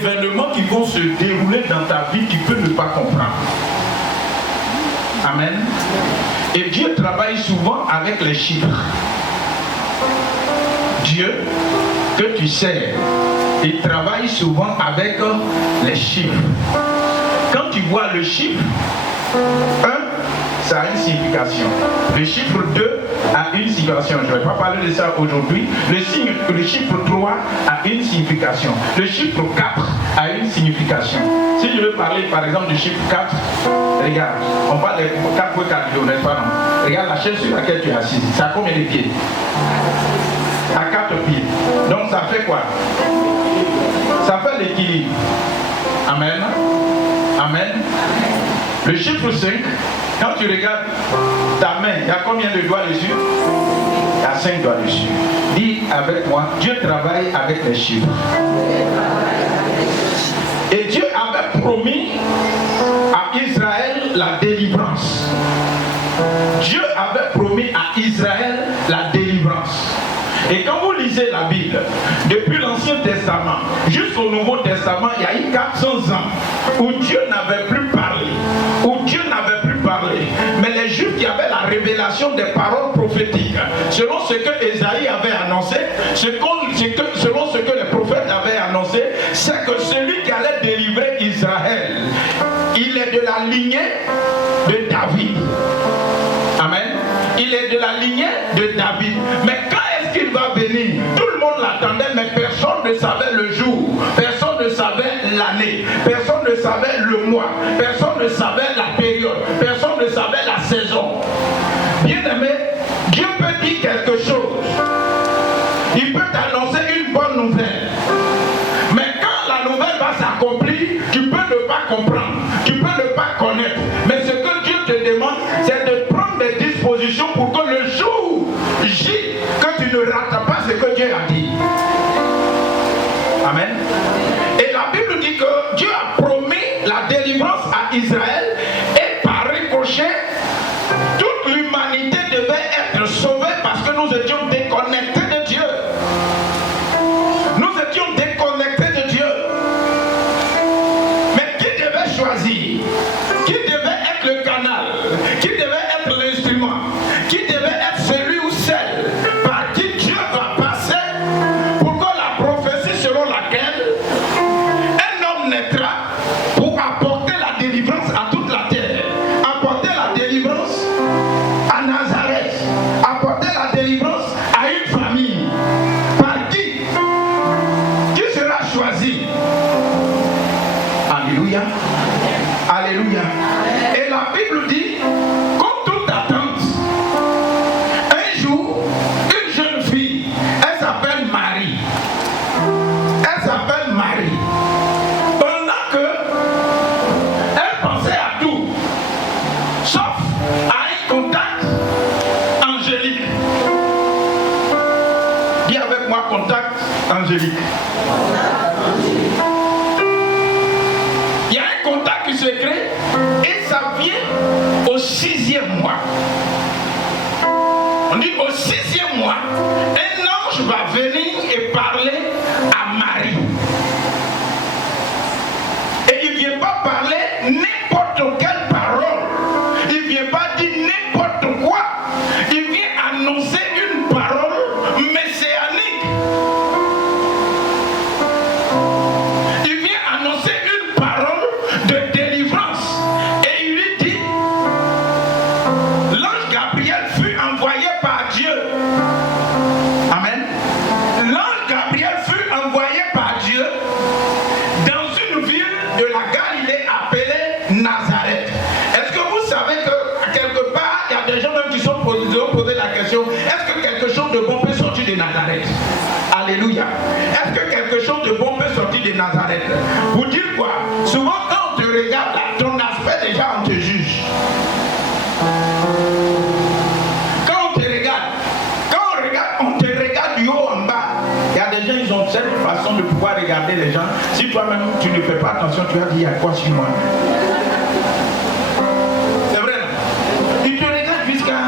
événements qui vont se dérouler dans ta vie, tu peux ne pas comprendre. Amen. Et Dieu travaille souvent avec les chiffres. Dieu, que tu sais, il travaille souvent avec les chiffres. Quand tu vois le chiffre 1, ça a une signification. Le chiffre 2 a une signification. Je ne vais pas parler de ça aujourd'hui. Le chiffre 3 a une signification. Le chiffre 4 a une signification. Si je veux parler par exemple du chiffre 4, regarde, on parle de 4 kg, n'est-ce pas, non? Regarde la chaise sur laquelle tu es assis. Ça a combien de pieds? À 4 pieds. Donc ça fait quoi? Ça fait l'équilibre. Amen. Amen. Le chiffre 5, quand tu regardes ta main, il y a combien de doigts dessus? Il y a 5 doigts dessus. Dis avec moi, Dieu travaille avec les chiffres. Et Dieu avait promis à Israël la délivrance. Dieu avait promis à Israël la délivrance. Et quand vous lisez la Bible, depuis l'Ancien Testament jusqu'au Nouveau Testament, il y a eu 400 ans où Dieu n'avait plus parlé, mais les Juifs qui avaient la révélation des paroles prophétiques, selon ce que Ésaïe avait annoncé, selon ce que les prophètes avaient annoncé, c'est que celui qui allait délivrer Israël, il est de la lignée de David. Amen. Il est de la lignée de David. Mais quand est-ce qu'il va venir? Tout le monde l'attendait, mais personne ne savait le jour. Personne ne savait l'année. Personne ne savait le mois. Personne ne savait la période. Personne ne savait la saison. Bien-aimé, Dieu peut dire quelque chose. Il peut t'annoncer une bonne nouvelle. Mais quand la nouvelle va s'accomplir, tu peux ne pas comprendre. Tu peux ne pas connaître. Mais ce que Dieu te demande, c'est de prendre des dispositions pour que le jour J, que tu ne rates pas ce que Dieu a dit. Amen. Et la Bible dit que Dieu a promis la délivrance à Israël et par ricochet, toute l'humanité devait être sauvée parce que nous étions déconnectés de Dieu. Nous étions déconnectés de Dieu. Mais qui devait choisir? Qui devait être le canal? Qui devait être l'instrument? Qui devait être celui ou celle par qui Dieu va passer pour que la prophétie selon laquelle un homme naîtra pour apporter la délivrance à toute la terre, apporter la délivrance à Nazareth, apporter la délivrance à une famille. Par qui? Qui sera choisi? Alléluia. Alléluia. Et la Bible dit, comme toute attente, un jour, une jeune fille, elle s'appelle Marie. Elle s'appelle Marie. Pendant que elle pensait à tout, sauf à un contact angélique. Dis avec moi, contact angélique. Il y a un contact qui se crée et ça vient au 6e mois. On dit au 6e mois, un ange va venir et parler à Marie. Et il ne vient pas parler n'importe quelle parole. Il ne vient pas dire n'importe quoi. Il vient annoncer une parole messianique. Il vient annoncer une parole de délivrance. Et il lui dit, l'ange Gabriel fut envoyé par Dieu. Amen. L'ange Gabriel fut envoyé par Dieu dans une ville de la Galilée appelée Nazareth. Est-ce que vous savez que quelque part, il y a des gens même qui sont posés la question, est-ce que quelque chose de bon peut sortir de Nazareth? Alléluia. Est-ce que quelque chose de bon peut sortir de Nazareth? Vous dites quoi? Souvent quand on te regarde là, ton aspect déjà on te juge. Quand on te regarde, on te regarde du haut en bas. Il y a des gens, ils ont cette façon de pouvoir regarder les gens. Si toi-même tu ne fais pas attention, tu vas dire il y a quoi sur moi? C'est vrai, non? Ils te regardent jusqu'à...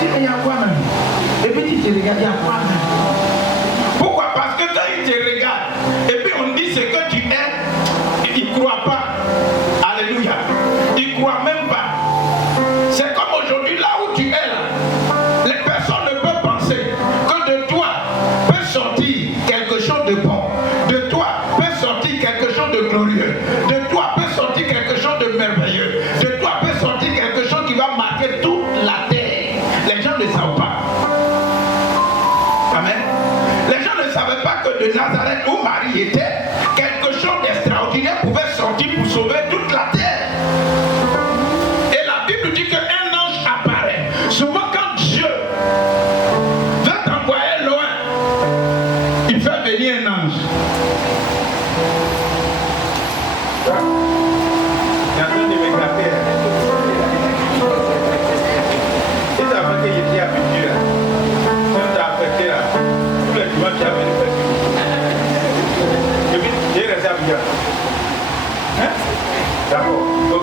Tu dis il y a quoi même? Et puis tu te regardes, il y a quoi même? Pourquoi? Parce que quand ils te regardent, et puis on dit ce que tu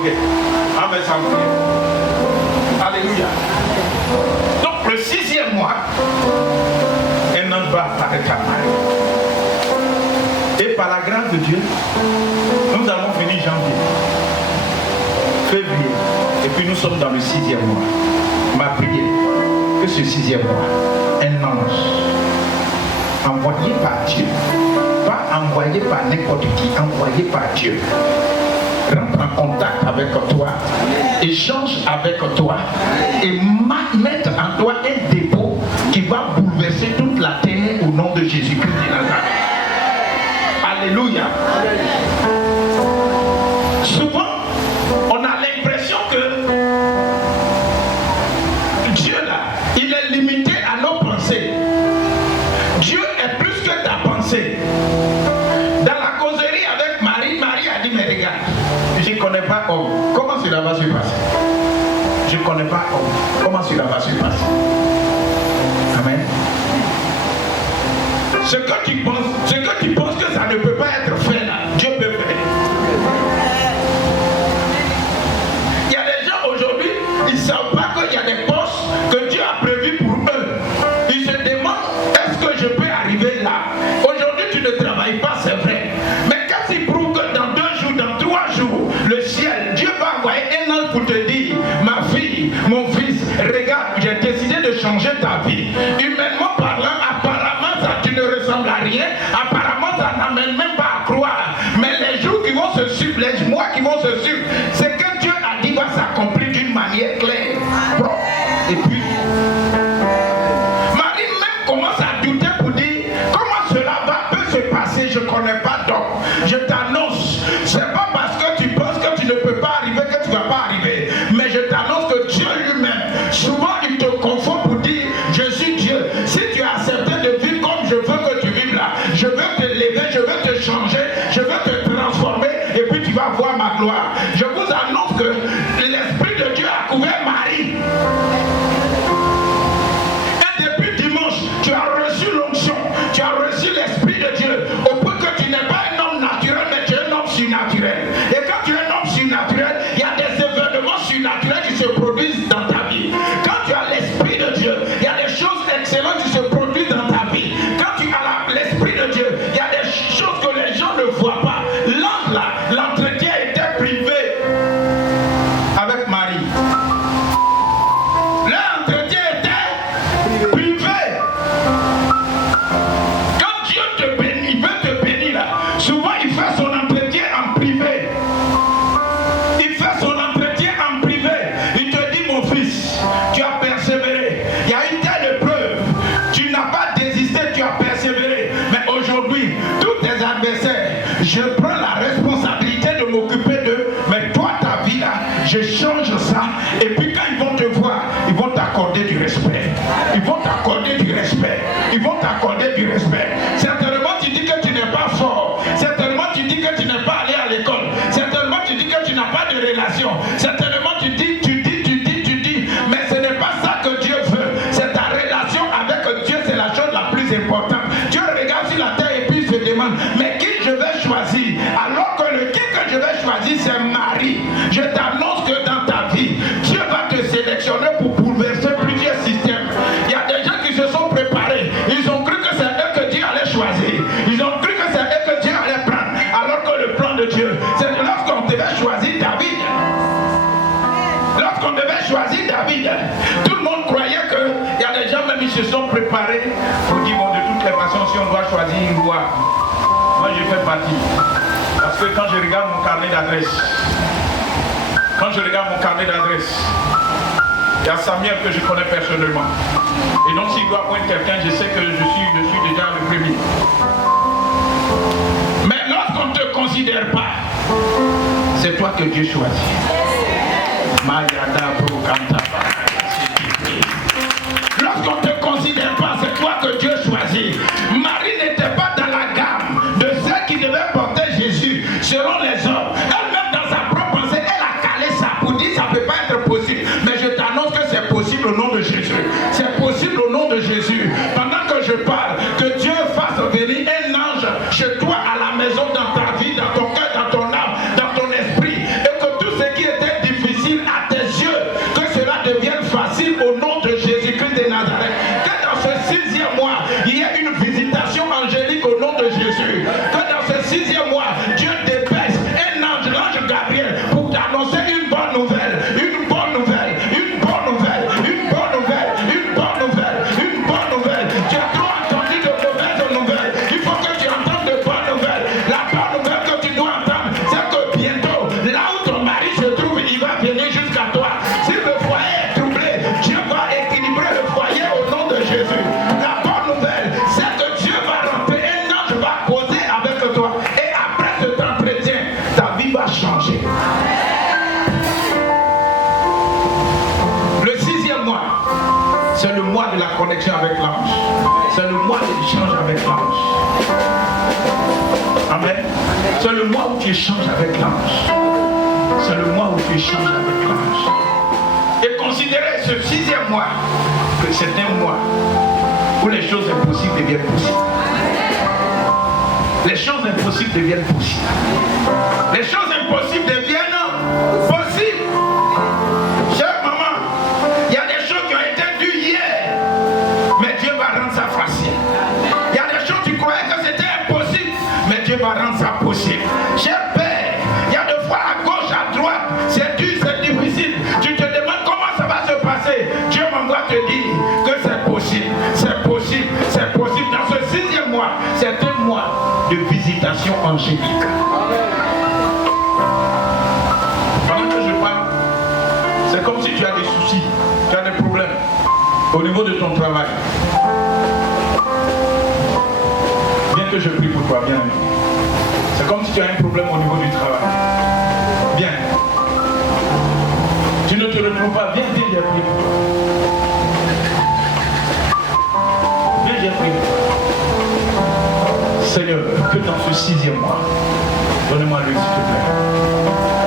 forget. Amen, sans prière. Alléluia. Donc le 6e mois, un ange va apparaître à Marie. Et par la grâce de Dieu, nous allons finir janvier, février, et puis nous sommes dans le 6e mois. Ma prière, que ce 6e mois, un ange envoyé par Dieu, pas envoyé par n'importe qui, envoyé par Dieu, rentre en contact avec toi, échange avec toi et mettre en toi un dépôt qui va bouleverser toute la terre au nom de Jésus-Christ de Nazareth. Alléluia. Souvent, on a l'impression que Dieu là, il est limité à nos pensées. Dieu est plus que ta pensée. Dans la causerie avec Marie, Marie a dit, mais regarde, je ne connais pas homme. Comment cela va se passer? Je ne connais pas homme. Comment cela va se passer? Amen. Ce que tu penses que ça ne peut pas être fait là, Dieu peut faire. Il y a des gens aujourd'hui, ils ne savent pas qu'il y a des postes que Dieu a prévus pour eux. Ils se demandent, est-ce que je peux arriver là? Aujourd'hui, tu ne travailles pas, c'est vrai. Mais quand il prouve que dans 2 jours, dans 3 jours, le ciel, Dieu va envoyer un ange pour te dire, ma fille, mon fils, regarde, j'ai décidé de changer ta vie. Humainement parlant, apparemment, ça, tu ne ressembles à rien. Apparemment, ça n'amène même pas à croire. Mais les jours qui vont se suivre, les mois qui vont se suivre, c'est que Dieu a dit va s'accomplir d'une manière claire, propre. Et puis, Marie même commence à douter pour dire comment cela peut se passer. Je ne connais pas d'homme. Je t'annonce, c'est pas parce que tu penses que tu ne peux pas arriver que tu ne vas pas arriver. Mais je t'annonce que Dieu lui-même, souvent il te confond pour dire je suis Dieu. Si tu as accepté de vivre comme je veux que tu vives là, je veux te lever, je veux te changer, je veux te transformer et puis tu vas voir ma gloire. Je vous annonce que l'Esprit de Dieu a couvert Marie. Et depuis dimanche, tu as reçu l'onction, tu as reçu l'Esprit de Dieu, au point que tu n'es pas un homme naturel, mais tu es un homme surnaturel. Et quand tu es un homme surnaturel, il y a des événements surnaturels qui se produisent dans ta vie. Quand tu as l'Esprit de Dieu, il y a des choses excellentes qui se produisent dans ta vie. Quand tu as l'Esprit de Dieu, il y a des choses que les gens ne voient pas. L'ange là, l'entretien était privé avec Marie. L'entretien était privé. Quand Dieu te bénit, il veut te bénir là, souvent il fait son entretien en privé. Il fait son entretien en privé. Il te dit, mon fils, tu as persévéré. Il y a une telle épreuve. Tu n'as pas désisté, tu as persévéré. Mais aujourd'hui, tous tes adversaires, je prends la responsabilité de m'occuper d'eux. Mais toi, ta vie là, je change ça. Et puis quand ils vont te voir, ils vont t'accorder du respect. Ils vont t'accorder du respect. Ils vont t'accorder du respect. Certainement, tu dis que tu n'es pas fort. Certainement, tu dis que tu n'es pas allé à l'école. Certainement, tu dis que tu n'as pas de relation. Certainement, tu dis. Mais ce n'est pas ça que Dieu veut. C'est ta relation avec Dieu, c'est la chose la plus importante. Dieu regarde sur la terre et puis se demande, mais qui je vais choisir? Alors que le qui que je vais choisir, c'est Marie. Je t'annonce que dans ta vie, Dieu va te sélectionner pour bouleverser plusieurs systèmes. Il y a des gens qui se sont préparés. Ils ont cru que c'est eux que Dieu allait choisir. Ils ont cru que c'est eux que Dieu allait prendre. Alors que le plan de Dieu, c'est que lorsqu'on devait choisir David, tout le monde croyait qu'il y a des gens même qui se sont préparés pour dire bon, de toutes les façons, si on doit choisir une loi, moi je fais partie. Parce que quand je regarde mon carnet d'adresse, il y a Samuel que je connais personnellement. Et donc s'il doit appoindre quelqu'un, je sais que je suis déjà le premier. Mais lorsqu'on ne te considère pas, c'est toi que Dieu choisit. Lorsqu'on ne te considère pas, c'est toi que Dieu choisit. Marie n'était pas dans la gamme de celles qui devaient porter Jésus selon les hommes. Elle-même dans sa propre pensée, elle a calé ça pour dire ça ne peut pas être possible. Mais je t'annonce que c'est possible au nom de Jésus. C'est possible au nom de Jésus. Pendant que je parle, que Dieu fasse venir un ange chez toi à la maison, dans ta vie, dans ton cœur, dans ton âme, dans ton esprit. Et que tout ce qui est va venir jusqu'à toi. Si le foyer est troublé, Dieu va équilibrer le foyer au nom de Jésus. La bonne nouvelle, c'est que Dieu va rentrer, un ange va causer avec toi. Et après cet entretien, ta vie va changer. Le 6e mois, c'est le mois de la connexion avec l'ange. C'est le mois de l'échange avec l'ange. Amen. C'est le mois où tu échanges avec l'ange. C'est le mois où tu échanges avec l'ange. Et considérez ce 6e mois que c'est un mois où les choses impossibles deviennent possibles. Les choses impossibles deviennent possibles. Les choses impossibles deviennent possibles. Chère maman, il y a des choses qui ont été dues hier, mais Dieu va rendre ça facile. Il y a des choses que tu croyais que c'était impossible, mais Dieu va rendre ça possible. Cher Père, il y a des fois à gauche, à droite, c'est dur, c'est difficile. Tu te demandes comment ça va se passer. Dieu m'envoie te dire que c'est possible, c'est possible, c'est possible. Dans ce 6e mois, c'est un mois de visitation angélique. Pendant que je parle, c'est comme si tu as des soucis, tu as des problèmes au niveau de ton travail. Viens que je prie pour toi, viens. C'est comme si tu as un problème au niveau du travail. Viens. Tu ne te retrouves pas, viens, viens, j'ai prié pour toi. Viens, j'ai prié pour toi. Seigneur, que dans ce 6e mois, donne-moi lui s'il te plaît.